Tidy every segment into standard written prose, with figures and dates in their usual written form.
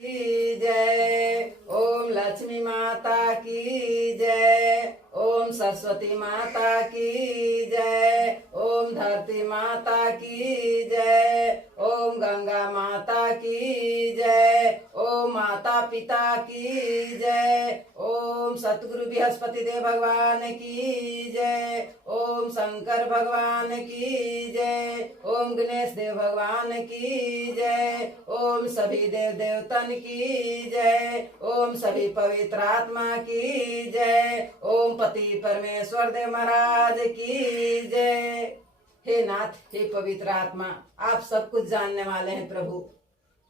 की जय। ओम लक्ष्मी माता की जय। ओम सरस्वती माता की जय। ओम धरती माता की जय। ओम गंगा माता की जय। ओम माता पिता की जय। ओम सतगुरु बृहस्पति देव भगवान की जय। ओम शंकर भगवान की जय। ओम गणेश देव भगवान की जय। ओम सभी देव देवतन की जय। ओम सभी पवित्र आत्मा की जय। ओम पति परमेश्वर देव महाराज की जय। हे नाथ, हे पवित्र आत्मा, आप सब कुछ जानने वाले हैं प्रभु।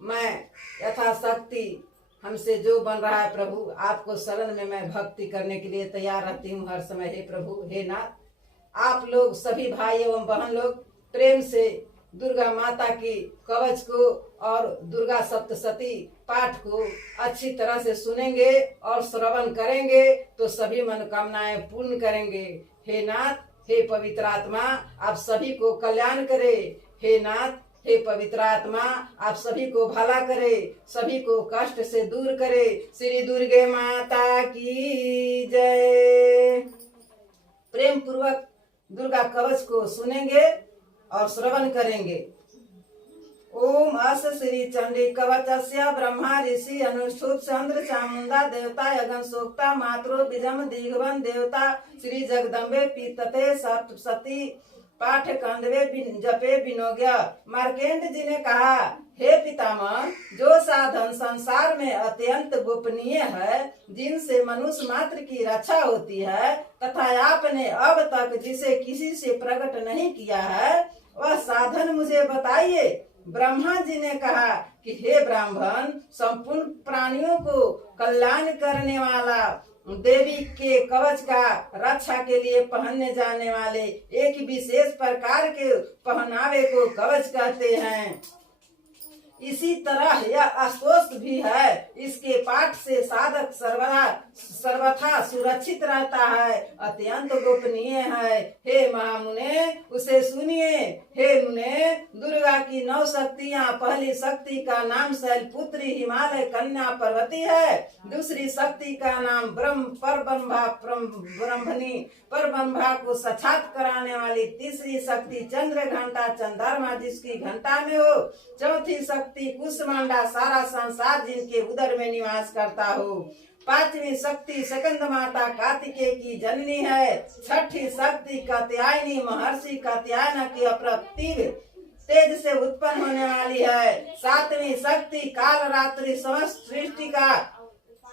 मैं यथाशक्ति हमसे जो बन रहा है प्रभु, आपको शरण में मैं भक्ति करने के लिए तैयार रहती हूँ हर समय। हे प्रभु, हे नाथ, आप लोग सभी भाई एवं बहन लोग प्रेम से दुर्गा माता की कवच को और दुर्गा सप्तशती पाठ को अच्छी तरह से सुनेंगे और श्रवण करेंगे तो सभी मनोकामनाएं पूर्ण करेंगे। हे नाथ, हे पवित्र आत्मा, आप सभी को कल्याण करे। हे नाथ, हे पवित्र आत्मा, आप सभी को भला करे, सभी को कष्ट से दूर करे। श्री दुर्गे माता की जय। प्रेम पूर्वक दुर्गा कवच को सुनेंगे और श्रवण करेंगे। ओम अस श्री चंडी कवचस्य ब्रह्मा ऋषि अनुष्ठुप चंद्र चामुंडा देवता यगन सोक्ता मातृ बीजम दिग्वन देवता श्री जगदम्बे पीतते सप्तशती पाठ कंदवे जपे बिनोग्य। मार्केंड जी ने कहा, हे पितामह, जो साधन संसार में अत्यंत गोपनीय है, जिनसे मनुष्य मात्र की रक्षा होती है, तथा आपने अब तक जिसे किसी से प्रकट नहीं किया है, वह साधन मुझे बताइए। ब्रह्मा जी ने कहा कि हे ब्राह्मण, संपूर्ण प्राणियों को कल्याण करने वाला देवी के कवच का रक्षा के लिए पहनने जाने वाले एक विशेष प्रकार के पहनावे को कवच कहते हैं। इसी तरह यह अस्वस्थ भी है। इसके पाठ से साधक सर्वथा सुरक्षित रहता है, अत्यंत गोपनीय है। हे महामुने, उसे सुनिए। हे मुने, दुर्गा की 9 शक्तियाँ, पहली शक्ति का नाम शैलपुत्री हिमालय कन्या पर्वती है। दूसरी शक्ति का नाम ब्रह्मणी परब्रह्मा को साक्षात कराने वाली। तीसरी शक्ति चंद्र घंटा चंद्रमा जिसकी घंटा में हो। चौथी शक्ति कुष्मांडा, सारा संसार जिनके उदर में निवास करता हो। पांचवी शक्ति सकंद माता कार्तिकेय की जननी है। छठी शक्ति कात्यायनी, महर्षि कात्यायन की अप्रतिभ तेज से उत्पन्न होने वाली है। सातवीं शक्ति काल रात्रि समस्त सृष्टि का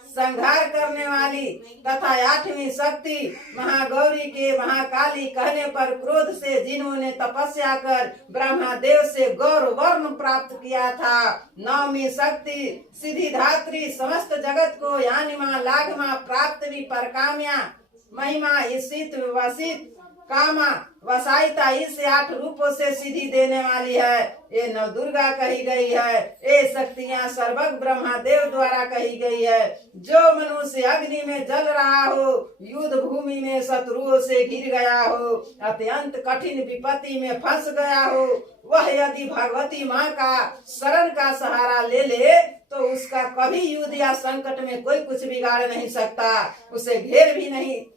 संहार करने वाली तथा आठवीं शक्ति महागौरी के महाकाली कहने पर क्रोध से जिन्होंने तपस्या कर ब्रह्मदेव से गौर वर्ण प्राप्त किया था। नौवीं शक्ति सिद्धिधात्री, समस्त जगत को यानी माँ लाघमा प्राप्त भी परकाम्या महिमा ईशित वसित कामा वसायिता, इस 8 रूपों से सिद्धि देने वाली है। ये नव दुर्गा कही गई है। ये शक्तियाँ सर्वज्ञ ब्रह्मदेव द्वारा कही गई है। जो मनुष्य अग्नि में जल रहा हो, युद्ध भूमि में शत्रुओं से घिर गया हो, अत्यंत कठिन विपत्ति में फंस गया हो, वह यदि भगवती माँ का शरण का सहारा ले ले तो उसका कभी युद्ध या संकट में कोई कुछ बिगाड़ नहीं सकता। उसे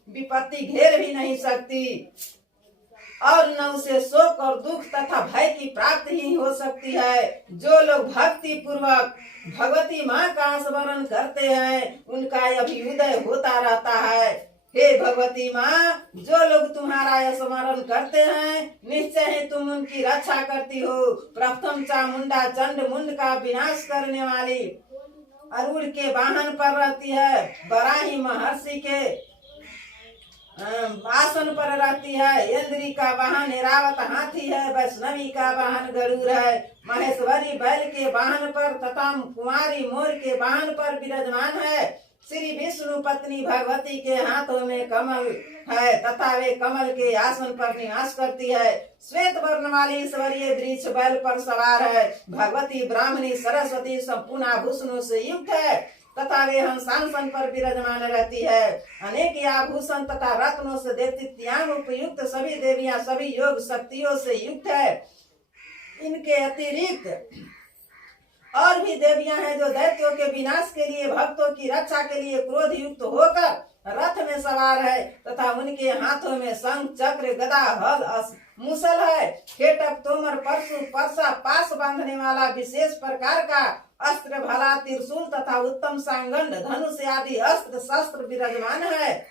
विपत्ति घेर भी नहीं सकती और न उसे शोक और दुख तथा भय की प्राप्ति ही हो सकती है। जो लोग भक्ति पूर्वक भगवती माँ का स्मरण करते हैं, उनका अभ्युदय होता रहता है। हे भगवती माँ, जो लोग तुम्हारा स्मरण करते हैं, निश्चय ही तुम उनकी रक्षा करती हो। प्रथम चामुंडा चंड मुंड का विनाश करने वाली अरुण के वाहन पर रहती है। बराही महर्षि के आसन पर रहती है। इंद्री का वाहन ऐरावत हाथी है। वैष्णवी का वाहन गरुड़ है। महेश्वरी बैल के वाहन पर तथा कुमारी मोर के वाहन पर विराजमान है। श्री विष्णु पत्नी भगवती के हाथों में कमल है तथा वे कमल के आसन पर निवास करती है। श्वेत वर्ण वाली ईश्वरीय वृक्ष बैल पर सवार है। भगवती ब्राह्मणी सरस्वती संपूर्ण आभूषणों से युक्त है तथा वे हंसासन पर विराजमान रहती है। अनेक आभूषण तथा रत्नों से देवतीत्याग उपयुक्त सभी देवियां सभी योग शक्तियों से युक्त है। इनके अतिरिक्त और भी देवियां हैं जो दैत्यों के विनाश के लिए, भक्तों की रक्षा के लिए क्रोध युक्त होकर रथ में सवार है, तथा उनके हाथों में शंख, चक्र, गदा, हल, मुसल है। खेटक, तोमर, परशु, परसा, पास बांधने वाला विशेष प्रकार का अस्त्र, भला, त्रिशूल तथा उत्तम सांगंड, धनुष आदि अस्त्र शस्त्र विराजमान है,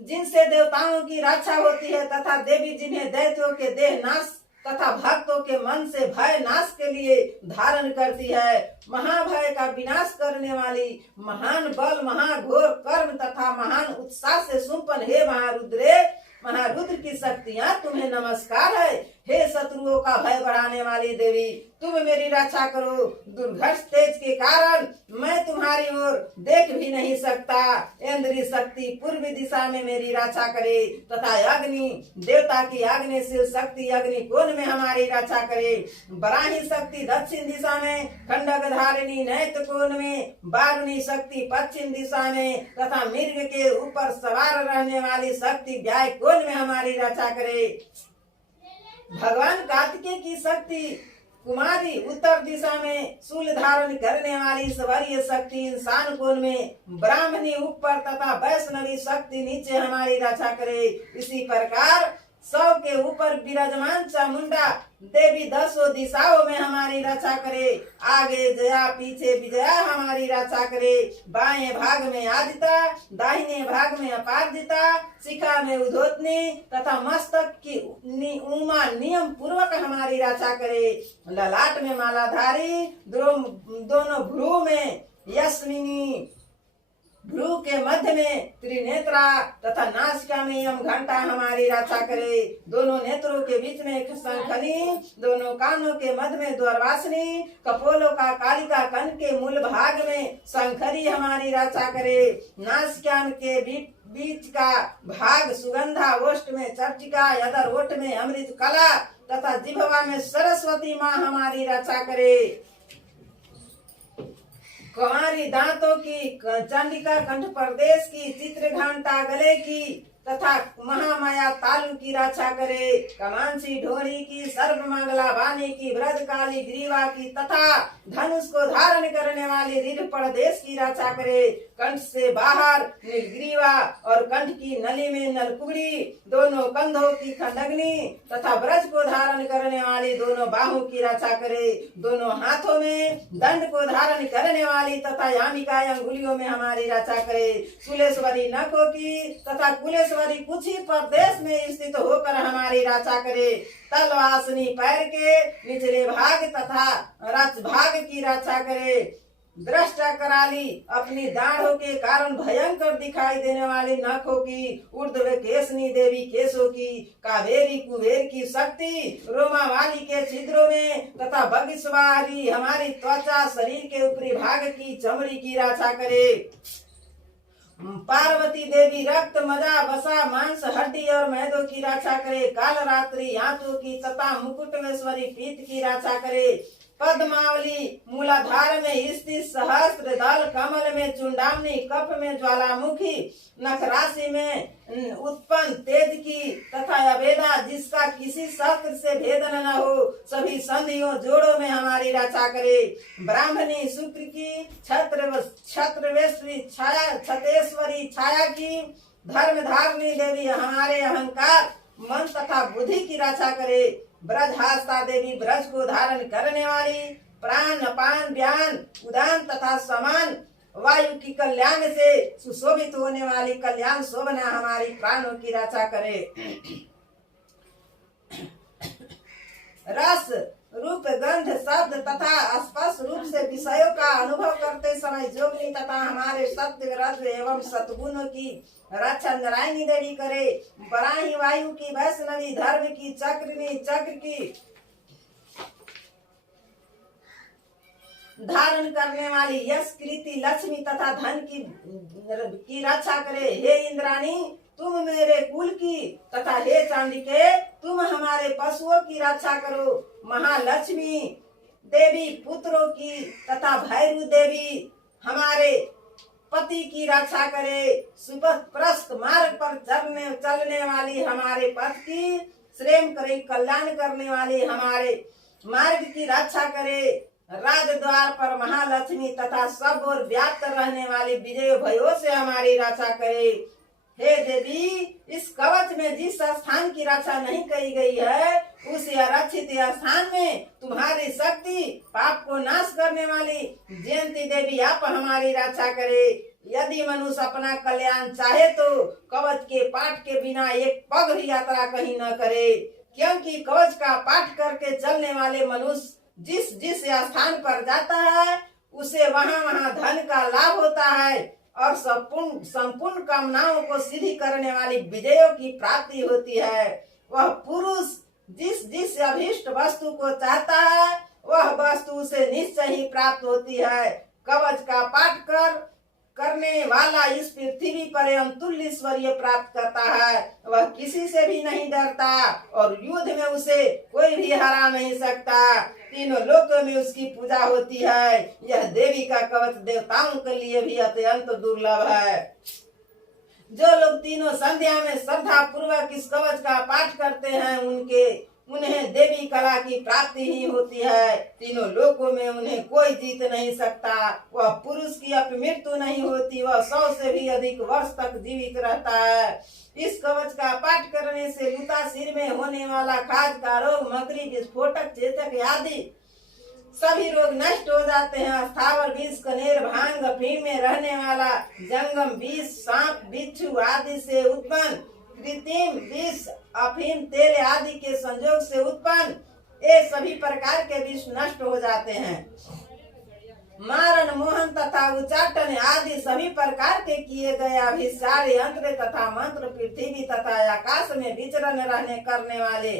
जिनसे देवताओं की रक्षा होती है, तथा देवी जिन्हें दैत्यों के देह नाश तथा भक्तों के मन से भय नाश के लिए धारण करती है। महाभय का विनाश करने वाली, महान बल, महाघोर कर्म तथा महान उत्साह से सुंपन, हे महारुद्र की शक्तियां तुम्हें नमस्कार है। हे शत्रुओं का भय बढ़ाने वाली देवी, तुम मेरी रक्षा करो। दुर्घट तेज के कारण मैं तुम्हारी ओर देख भी नहीं सकता। इंद्रिय शक्ति पूर्वी दिशा में मेरी रक्षा करे, तथा अग्नि देवता की आग्नेयशील शक्ति अग्नि कोण में हमारी रक्षा करे। बराही शक्ति दक्षिण दिशा में, खंडक धारिणी नैत कोण में, बारुणी शक्ति पश्चिम दिशा में, तथा मृग के ऊपर सवार रहने वाली शक्ति व्याय कोण में हमारी रक्षा करे। भगवान कार्तिकेय की शक्ति कुमारी उत्तर दिशा में, शूल धारण करने वाली सवरीय शक्ति इंसान कोण में, ब्राह्मणी ऊपर तथा वैष्णवी शक्ति नीचे हमारी रक्षा करे। इसी प्रकार सौ के ऊपर विराजमान चामुंडा देवी दसों दिशाओं में हमारी रक्षा करे। आगे जया, पीछे विजया हमारी रक्षा करे। बाएं भाग में आदिता, दाहिने भाग में अपारजिता, शिखा में उद्योतनी तथा मस्तक की उमा नियम पूर्वक हमारी रक्षा करे। ललाट में मालाधारी, दोनों भ्रू में यशमिनी, भ्रू के मध्य में त्रिनेत्रा तथा नासिका में यम घंटा हमारी रक्षा करे। दोनों नेत्रों के बीच में शंखनी, दोनों कानों के मध्य में द्वारवासिनी, कपोलों का कालिका कंठ के मूल भाग में शंखरी हमारी रक्षा करे। नासिका के बीच का भाग सुगंधा, ओष्ठ में चर्चिका, अधर ओठ में अमृत कला तथा जिह्वा में सरस्वती माँ हमारी रक्षा करे। कुमारी दांतों की चंडिका, कंठ प्रदेश की चित्र घंटा, गले की तथा महामाया तालु की रक्षा करे। कमांसी ढोरी की, सर्वमंगला वाणी की, व्रज काली ग्रीवा की तथा धनुष को धारण करने वाली रीढ़ प्रदेश की रक्षा करे। कंठ से बाहर नीलग्रीवा और कंठ की नली में नलकुड़ी, दोनों कंधों की खंडग्नि तथा ब्रज को धारण करने वाली दोनों बाहों की रक्षा करे। दोनों हाथों में दंड को धारण करने वाली तथा यामिका अंगुलियों में हमारी रक्षा करे। कुलेश्वरी नखों की तथा कुलेश्वरी कुछ ही प्रदेश में स्थित होकर हमारी रक्षा करे। तलवासनी पैर के निचले भाग तथा रच भाग की रक्षा करे। दृष्टा कराली अपनी दाढ़ों के कारण भयंकर दिखाई देने वाली नखों की, ऊर्ध्व केशनी देवी केशों की, कावेरी कुबेर की शक्ति रोमा वाली के छिद्रों में तथा बगिस्वारी हमारी त्वचा शरीर के ऊपरी भाग की चमड़ी की रक्षा करे। पार्वती देवी रक्त, मजा, वसा, मांस, हड्डी और मैदों की रक्षा करे। काल रात्रि आंतों की तथा मुकुटमेश्वरी पीत की रक्षा करे। पद्मावली मूलाधार में स्थित सहस्त्र दल, कमल में चुंडामणि, कफ में ज्वालामुखी, नख राशि में उत्पन्न तेज की तथा अभेदा जिसका किसी शस्त्र से भेदन न हो, सभी संधियों जोड़ों में हमारी रक्षा करे। ब्राह्मणी शुक्र की, छत्रवेश्वरी छतेश्वरी छाया की, धर्म धारणी देवी हमारे अहंकार, मन तथा बुद्धि की रक्षा करे। ब्रजहास्ता देवी ब्रज को धारण करने वाली, प्राण, अपान, व्यान, उदान तथा समान वायु की कल्याण से सुशोभित होने वाली कल्याण शोभना हमारी प्राणों की रक्षा करे। रस, रूप, गंध, शब्द तथा स्पर्श रूप से विषयों का अनुभव करते समय जोगनी तथा हमारे सत्य, रज एवं सतगुणों की रक्षा नारायणी देवी करे। बराही वायु की, वैष्णवी धर्म की, चक्र की धारण करने वाली यश, कीर्ति, लक्ष्मी तथा धन की रक्षा करे। हे इंद्राणी तुम मेरे कुल की तथा हे चांडिके तुम हमारे पशुओं की रक्षा करो। महालक्ष्मी देवी पुत्रों की तथा भैरू देवी हमारे पति की रक्षा करे। सुप्रस्थ मार्ग पर चलने वाली हमारे पथ की, श्रेम करे कल्याण करने वाली हमारे मार्ग की रक्षा करे। राजद्वार पर महालक्ष्मी तथा सब और व्याप्त रहने वाली विजय भयों से हमारी रक्षा करे। हे देवी, इस कवच में जिस स्थान की रक्षा नहीं करी गई है उस आरक्षित स्थान में तुम्हारी शक्ति पाप को नाश करने वाली जयंती देवी आप हमारी रक्षा करे। यदि मनुष्य अपना कल्याण चाहे तो कवच के पाठ के बिना एक पग भी यात्रा कहीं न करे, क्योंकि कवच का पाठ करके चलने वाले मनुष्य जिस जिस स्थान पर जाता है उसे वहाँ वहाँ धन का लाभ होता है और संपूर्ण कामनाओं को सिद्धि करने वाली विजयों की प्राप्ति होती है। वह पुरुष जिस जिस अभीष्ट वस्तु को चाहता है वह वस्तु उसे निश्चय ही प्राप्त होती है। कवच का पाठ करने वाला इस पृथ्वी पर अतुल्य ऐश्वर्य प्राप्त करता है। वह किसी से भी नहीं डरता और युद्ध में उसे कोई भी हरा नहीं सकता। तीनों लोकों में उसकी पूजा होती है। यह देवी का कवच देवताओं के लिए भी अत्यंत दुर्लभ है। जो लोग तीनों संध्या में श्रद्धा पूर्वक इस कवच का पाठ करते हैं उन्हें देवी कला की प्राप्ति ही होती है। तीनों लोकों में उन्हें कोई जीत नहीं सकता। वह पुरुष की अपमृत्यु नहीं होती, वह 100 से भी अधिक वर्ष तक जीवित रहता है। इस कवच का पाठ करने से लूता सिर में होने वाला खाज का रोग, मकड़ी, विस्फोटक, चेचक आदि सभी रोग नष्ट हो जाते हैं। स्थावर विष, कनेर, भांग, अफीम में रहने वाला जंगम विष, सांप, बिच्छू आदि से उत्पन्न कृत्रिम विष, अफीम, तेल आदि के संयोग से उत्पन्न ये सभी प्रकार के विष नष्ट हो जाते हैं। मारण, मोहन तथा उच्चाटन आदि सभी प्रकार के किए गए अभिसार यंत्र तथा मंत्र पृथ्वी तथा आकाश में विचरण रहने करने वाले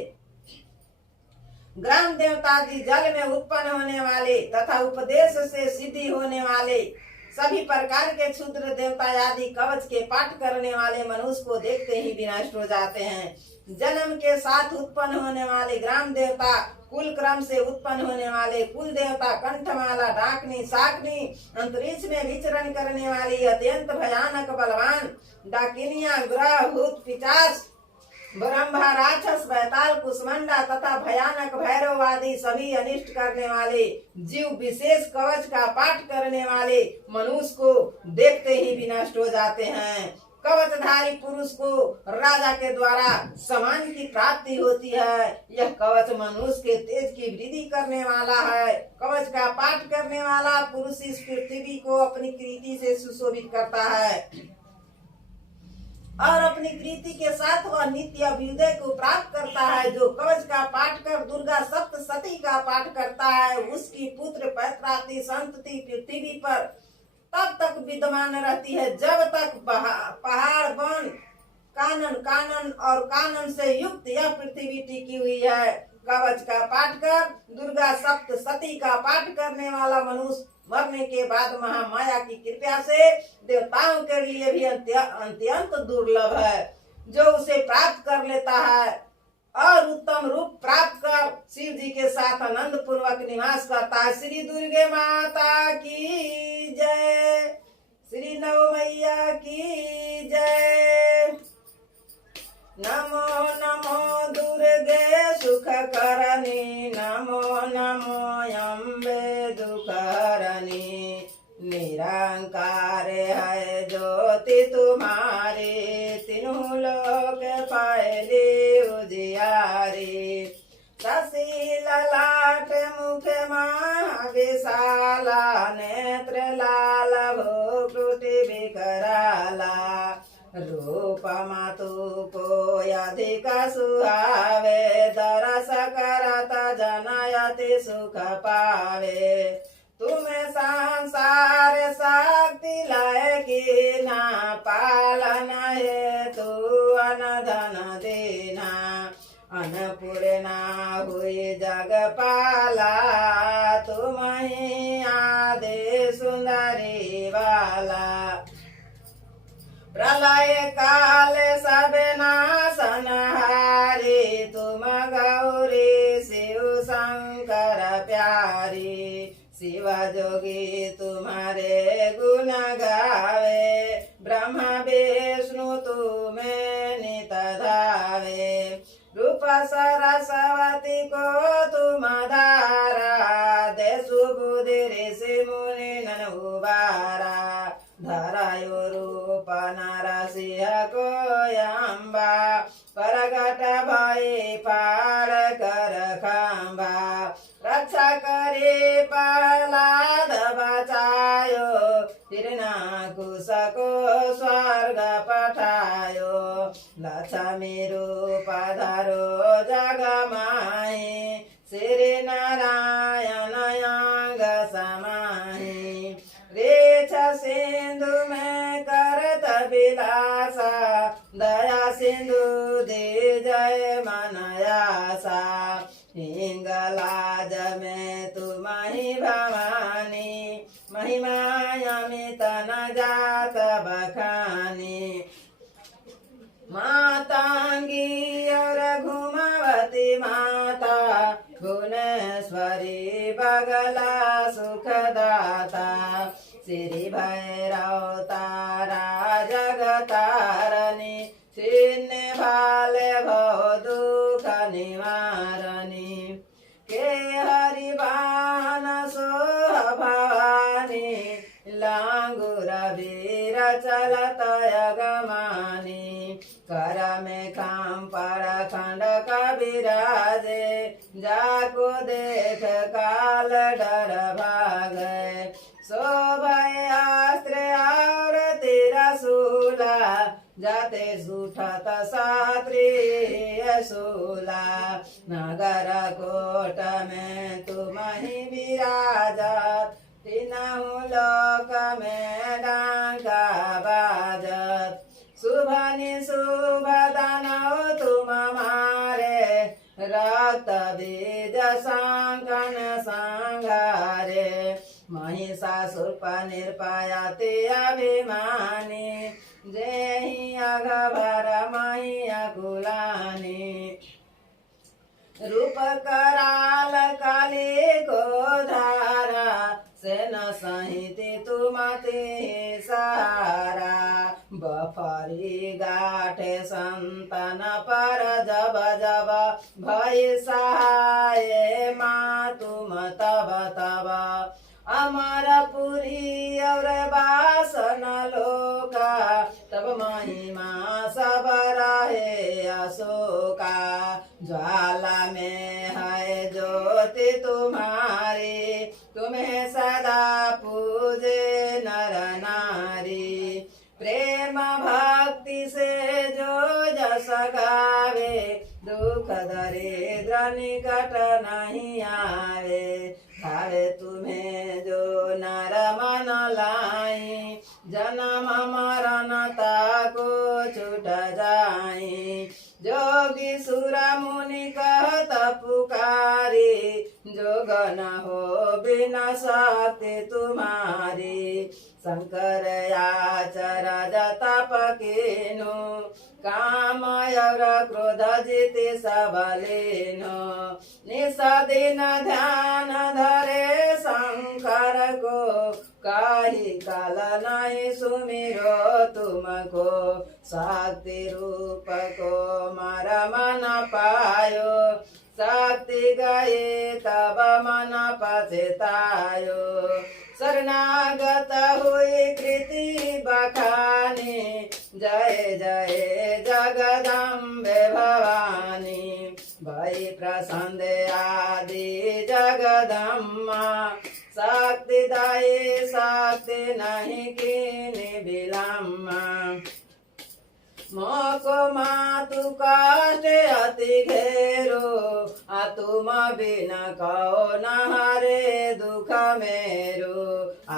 ग्राम देवता आदि जल में उत्पन्न होने वाले तथा उपदेश से सिद्धि होने वाले सभी प्रकार के क्षुद्र देवता आदि कवच के पाठ करने वाले मनुष्य को देखते ही विनष्ट हो जाते हैं। जन्म के साथ उत्पन्न होने वाले ग्राम देवता, कुल क्रम से उत्पन्न होने वाले कुल देवता, कंठमाला, डाकनी, शाकनी, अंतरिक्ष में विचरण करने वाली अत्यंत भयानक बलवान डाकिनिया, ग्रह, भूत, पिशाच, ब्रह्मा, राक्षस, बैताल, कुष्मांडा तथा भयानक भैरव आदि सभी अनिष्ट करने वाले जीव विशेष कवच का पाठ करने वाले मनुष्य को देखते ही विनष्ट हो जाते हैं। कवचधारी पुरुष को राजा के द्वारा सम्मान की प्राप्ति होती है। यह कवच मनुष्य के तेज की वृद्धि करने वाला है। कवच का पाठ करने वाला पुरुष इस पृथ्वी को अपनी कीर्ति से सुशोभित करता है और अपनी प्रीति के साथ वह नित्य अभ्युदय को प्राप्त करता है। जो कवच का पाठ कर दुर्गा सप्तशती का पाठ करता है उसकी पुत्र पैत्राति संतति पृथ्वी पर तब तक विद्यमान रहती है जब तक पहाड़, वन, कानन और कानन से युक्त यह पृथ्वी टिकी हुई है। कवच का पाठ कर दुर्गा सप्तशती का पाठ करने वाला मनुष्य मरने के बाद महामाया की कृपा से देवताओं के लिए भी अत्यंत दुर्लभ है। जो उसे प्राप्त कर लेता है और उत्तम रूप प्राप्त कर शिव जी के साथ आनंद पूर्वक निवास करता है। श्री दुर्गे माता की जय, श्री नव मैया की जय। नमो नमो दुर्गे सुख करनी, नमो नमो अम्बे दुख हरनी। निरंकार है ज्योति तुम्हारे, तीनों लोग फैले उजियारे। शशि ललाट मुख विशाला, नेत्र लाल भ्रुकुटि विकराला। रूप मातु को अधिक सुहावे, दरस करत जनयति सुख पावे। तुम्हें संसार शक्ति लय की ना, पालन हेतु अन धन देना। अन्नपूर्णा हुई जगपाला, तुम ही आदि सुंदरी वाला। प्रलय काल सब नाशनहारी, तुम गौरी शिव शंकर प्यारी। शिव जोगी तुम्हारे गुण गावे, ब्रह्मा विष्णु तुम्हें नित धावे। रूप सरस्वती को तुम धारा, दे शुभ हिरण्यकुशको स्वर्ग पठायो लक्ष्मी रूप धरो जगमाही श्री नारायण अंग समाही रेछ सिंधु में करत विलासा दया सिंधु दे जय मनयासा हिंगलाज में तुमहि भवानी महिमायमित न जात बखानी मातांगी और घुमावती माता भुवनेश्वरी बगला सुखदाता श्री भैरव तारा जगतारणी छिन्न भाले भव दुख निवारणी के हरिबान सोह भवानी लांगुर वीर चलत यगमानी कर में खाम पर खंड कबिराजे जाको देख काल डर भागे शोभयास्त्र और तेरा सूला जाते सुठत सात्रीय सूला नगर कोट में तुम ही विराजत तीनों लोक में डंका बाजत शुभ निशुभ दानव तुम मारे रक्त बीज संकन संगारे महिषासुर निर्पयते अभिमानी जेहि अघभर महिया कुलानी रूप कराल काली को धारा सेन सहिति तुमति सहारा बफरी गाठे संतन पर जब जब भय सहाय माँ तुम तब तब अमरपुरी और बासन लोका तब महिमा सब रहे अशोका ज्वाला में है ज्योति तुम्हारी तुम्हें सदा पूजे नर नारी प्रेम भक्ति से जो जस गावे दुख दरिद्र निकट नहीं आवे भावे तुम्हें जो नर मन लाई जन्म मरण ताको छूट जाई जोगी सुर मुनि कहत पुकारी जोग न हो बिना शक्ति तुम्हारी शंकर आचर जतप कीनु काम और क्रोध जीति सब लीनु निस दिन ध्यान धरे शंकर को काही काल नहीं सुमिरो तुमको शक्ति रूप को मर मन पायो शक्ति गए तब मन पछतायो शरणागत हुई कृति बखानी जय जय जगदम्बे भवानी भई प्रसन्न आदि जगदम्मा शक्ति दाई शक्ति नहीं कीनी बिलम्मा मोको मातु कष्ट अति घेरो आ तुम बिन कहो न हरे दुख मेरो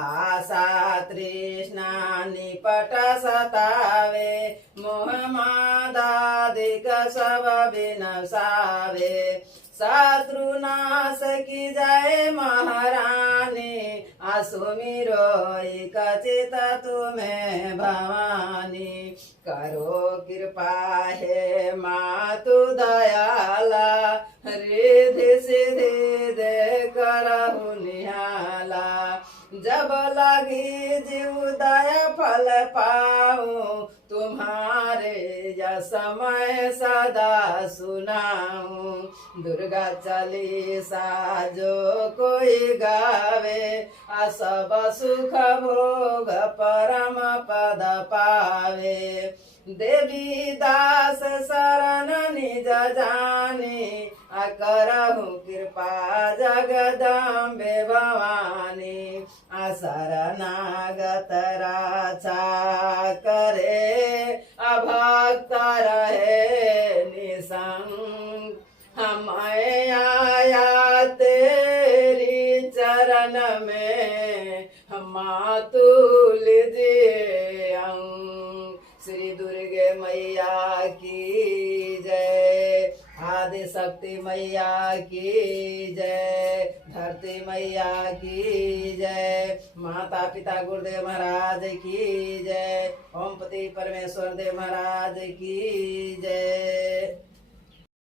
आशा तृष्णा निपट सतावे मोह मादादिक सब बिनसावे शत्रु नाश की जय महारानी असुमिरो कचित तुम्हें भवानी करो कृपा है मातु दयाला रिधि सिद्धि दे करहु निहाला जब लगी जीव दया फल पाऊं तुम्हारे या समय सदा सुनाऊं दुर्गा चालीसा जो कोई गावे आ सब सुख भोग परम पद पावे देवी दास शरण निज जानी आ करहु कृपा जगदम्बे भवानी आ शरणागत चरण में हम मातुल जे अंग। श्री दुर्गे मैया की जय, आदि शक्ति मैया की जय, धरती मैया की जय, माता पिता गुरुदेव महाराज की जय, ओम पति परमेश्वर देव महाराज की जय।